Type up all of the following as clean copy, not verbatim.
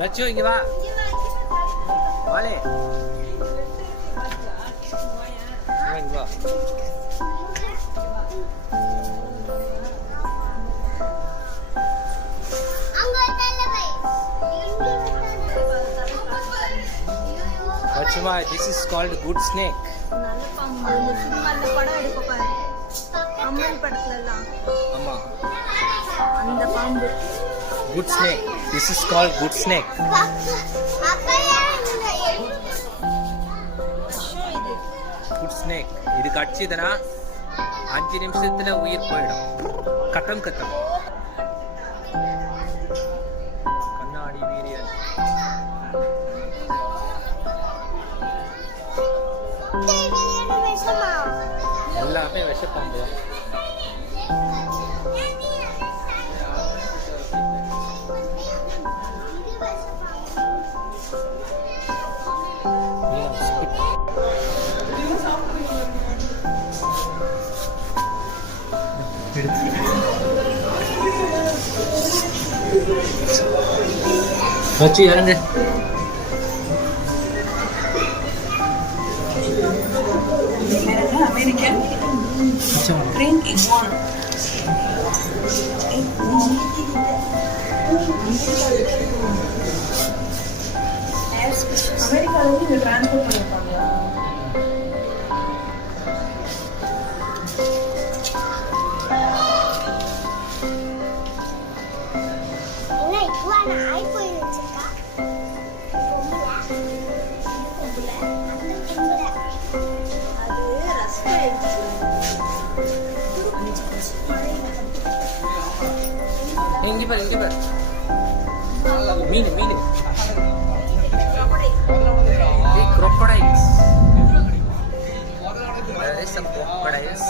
லட்சு இங்க வா வாலே இங்க வா லட்சுமா this is called good snake நல்ல பாம்பு இந்த சினிமால படம் எடுக்க பாரு அம்மன் படத்துல எல்லாம் ஆமா அந்த பாம்பு good snake this is called good snake good snake இது கடிச்சதுனா 5 நிமிஷத்துல உயிர் போயிடும் கட்டம் கட்டம் கண்ணாடி வீரியன் எல்லாமே விஷப்பாம்பு வச்சு இறங்கு American drink is one. அமெரிக்கால இருந்து டிரான்ஸ்போர்ட் பண்ணிருப்பாங்க. இங்க பாரு மீன் crocodiles there is some crocodiles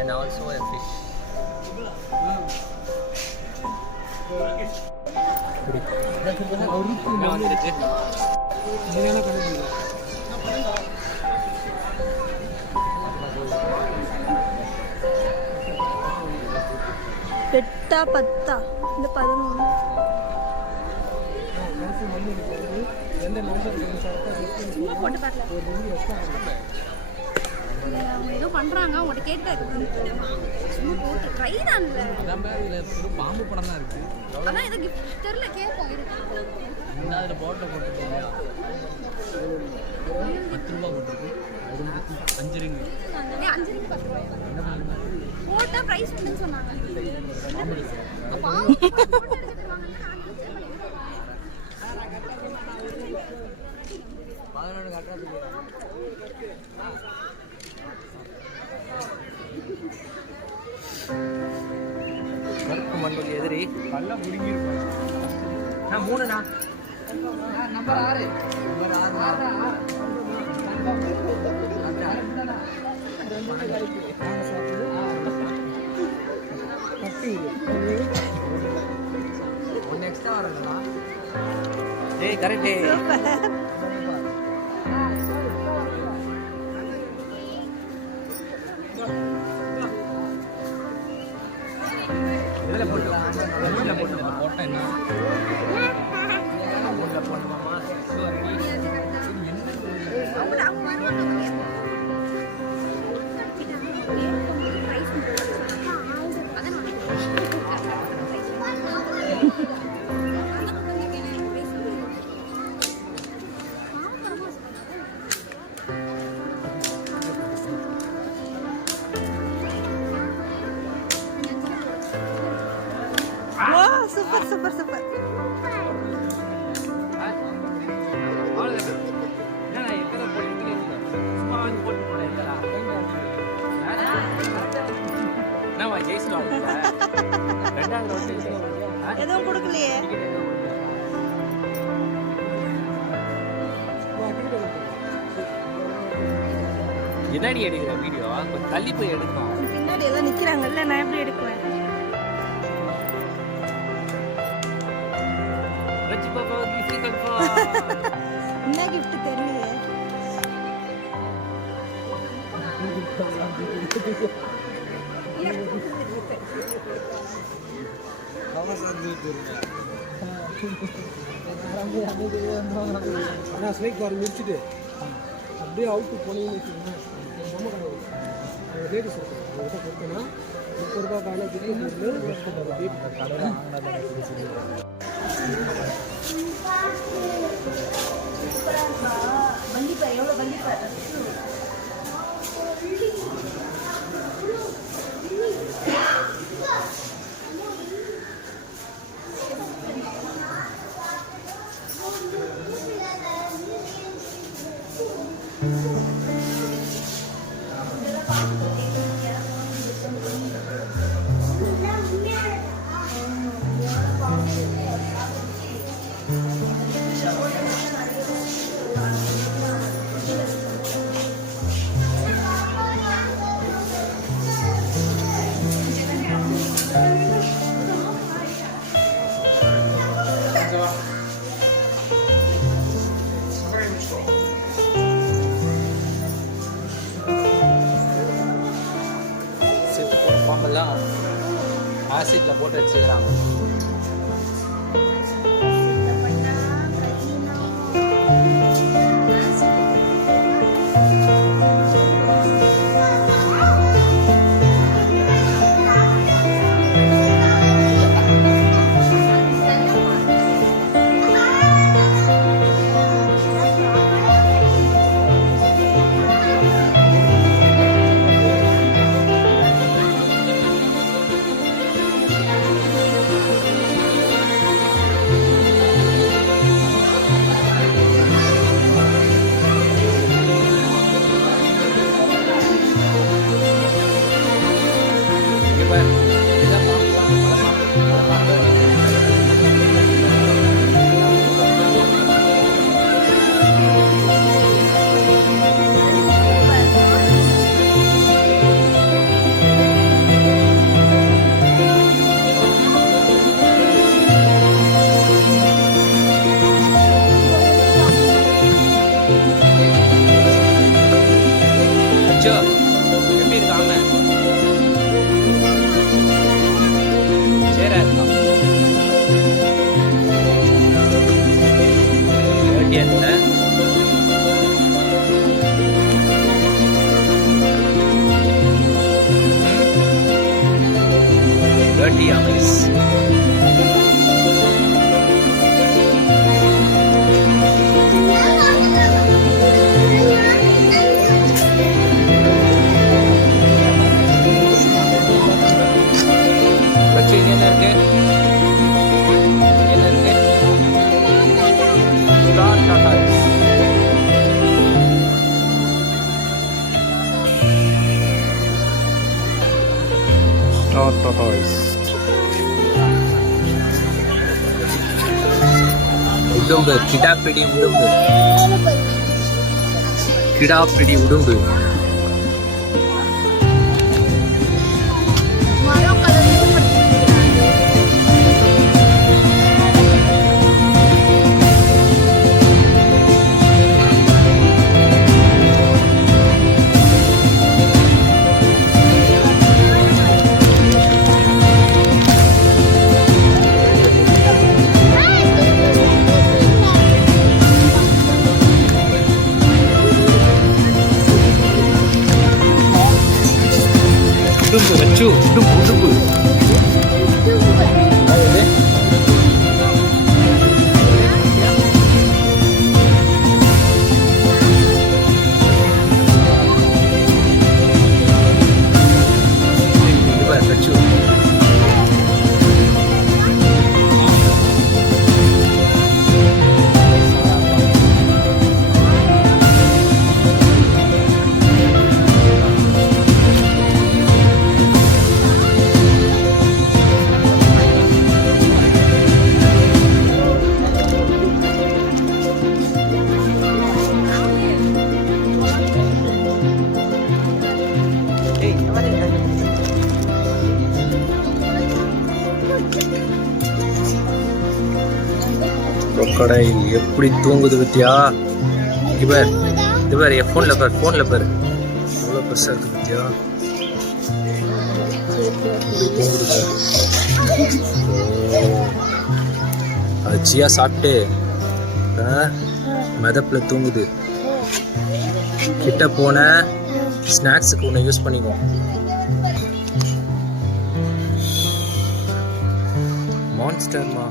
and also a fish எட்டா பத்தா இந்த 11 சும்மா போட்டு பார்க்கல அவங்க ஏதோ பண்றாங்க அவங்கள்ட்ட கேட்டாரு சும்மா போட்டு ட்ரை தான் இல்லை பாம்பு படம் தான் இருக்கு அதான் ஏதோ கிஃப்ட் தெரியல கேட்போம் அதில் போட்டோ போட்டுருக்கீங்க 10 ரூபா போட்டிருக்கு 5 ரிங் 5 ரிங் 10 ரூபாய் போட்டா பிரைஸ் பண்ணுன்னு சொன்னாங்க கருப்பு மண்டல் எதிரி பல்ல புடுங்கி இருப்பேன் 3ண்ணா நம்பர் 6 ஒன்று எக்ஸ்ட்ரா வரணும்னா ஏய் கரெக்டே இதில் போட்டுக்கலாம் போட்டேன் என்ன போடணுமாமா சூப்பர் எதுவும் கொடுக்கலையே என்னடி எடுக்கிற வீடியோ தள்ளி போய் எடுக்கும் பின்னாடி எல்லாம் நிக்கிறாங்கல்ல நான் எப்படி எடுக்குவேன் வச்சு பாப்பா என்ன கிஃப்ட் தெரியலையே ஆனால் ஸ்னைக் பார் முடிச்சுட்டு அப்படியே அவுட்டு போனீங்கன்னு வச்சுக்கோங்களேன் நம்ம கடை ரேட்டு சொல்கிறேன் உங்கள்கிட்ட கொடுத்தோன்னா 30 ரூபா காலையில் வண்டிப்பா எவ்வளோ வண்டிப்பா பாம்பெல்லாம் ஆசிட்ல போட்டு வச்சுக்கிறாங்க. எப்படி இருக்காங்க? சேரா இருக்கா? ஏடிஎன்ல 30 hours. உடும்பு கிடாப்பிடி உடும்பு கிடாப்பிடி உடும்பு உடும்பு வச்சு உடும்பு உடும்பு வச்சு crocodile எப்படி தூங்குது பத்தியா? இது பாரு என் போன்ல பாரு எவ்வளவு பெருசா இருக்கு பத்தியா. அது சியா சாப்பிட்டு மெதப்புல தூங்குது. கிட்ட போன ஸ்நாக்ஸுக்கு ஒன்று யூஸ் பண்ணிக்குவோம். மான்ஸ்டர்மா,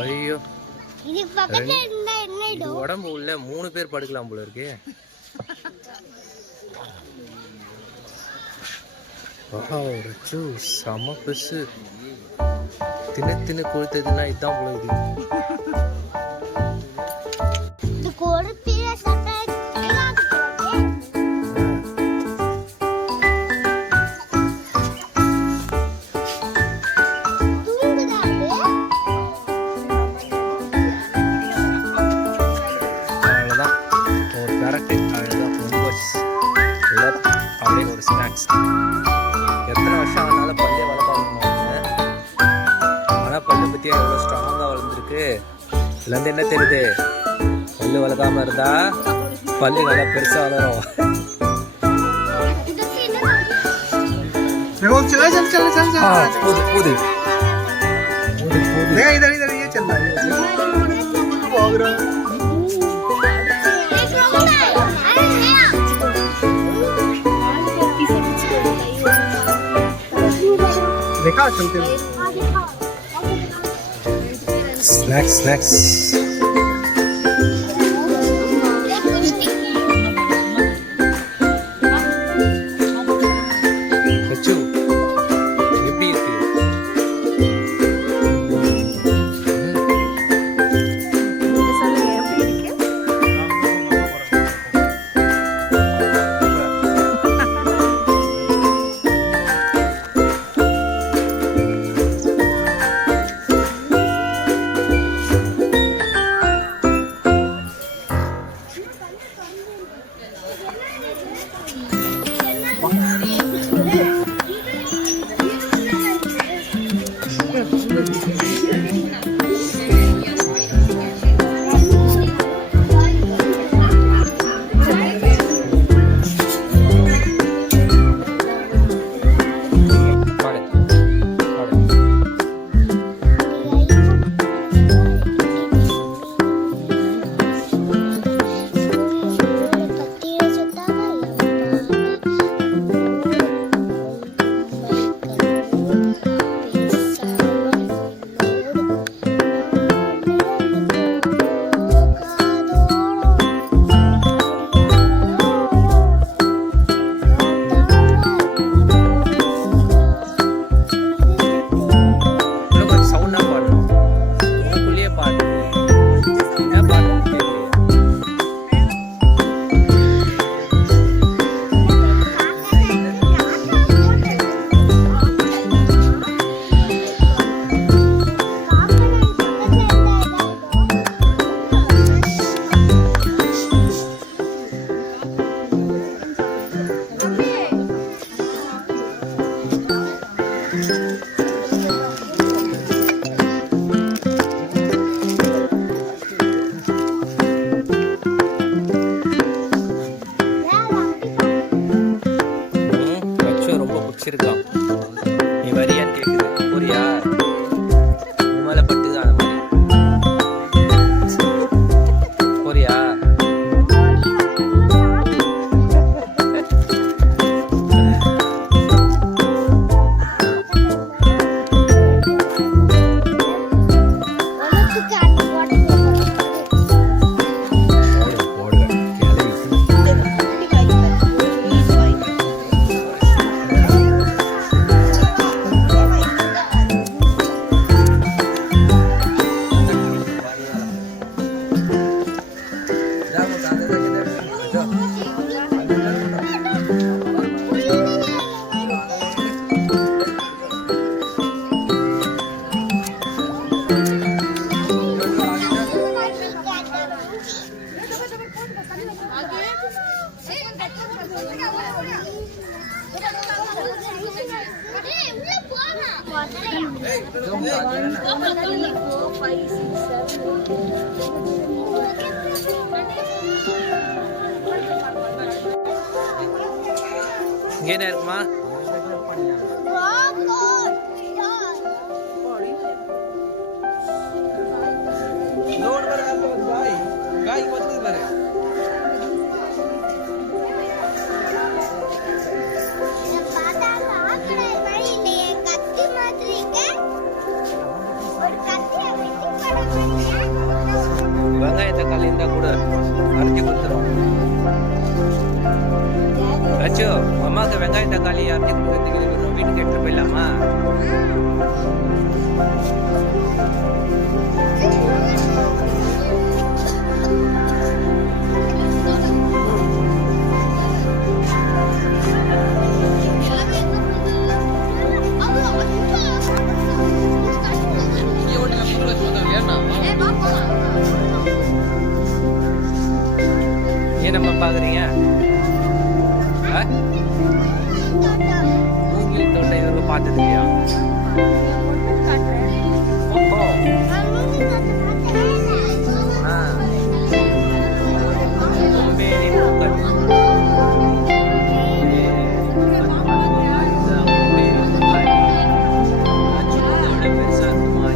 ஐயோ இது உடம்பு உள்ள 3 பேர் படுக்கலாம் போல இருக்கு. ரச்சு செம பெருசு. தின்னு கொளுத்ததுன்னா இதுதான் போல இது. எவ்வளோ ஸ்ட்ராங்காக வளர்ந்துருக்கு. இதுலேருந்து என்ன தெரியுது? பல்லு வளர்க்காம இருந்தா பல்லு நல்லா பெருசாக வளரும். போது Snacks. Rachu, எப்படி இருக்கு? சொல்லுங்க எப்படி இருக்கு? வச்சிருக்கான். நீ வரியான்னு கேக்குது. போறியா? உன் மேல பட்டுதான் அந்த மாதிரி. போறியா? என்ன இருக்குமா? வெங்காய தக்காளி இருந்தா கூட அரைச்சி கொடுத்துரும். ரச்சு, அம்மாவுக்கு வெங்காய தக்காளி அரைச்சி கொடுக்கறதுக்கு வீட்டுக்கு எடுத்து போயிடலாமா? என்னம்மா பாக்குறீங்க? மூங்கில் தோட்டம் இதுவரை பார்த்தது இல்லையா? ஓஹோ. சோம்பேறி பூக்கள். பெருசா இருக்குமா?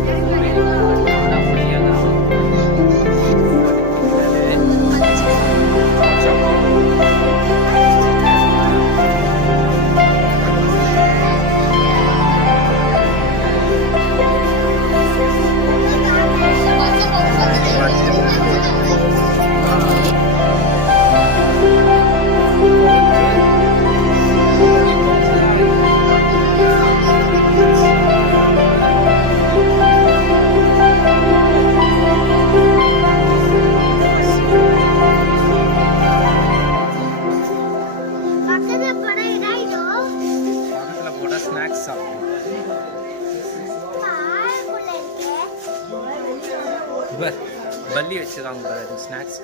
பல்லி வச்சுருக்காங்க பாரு ஸ்நாக்ஸ்.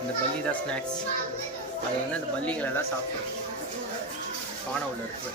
இந்த பல்லி தான் ஸ்நாக்ஸ். அது வந்து அந்த பல்லிங்களெல்லாம் சாப்பிடும். பானை உள்ள இருக்கு.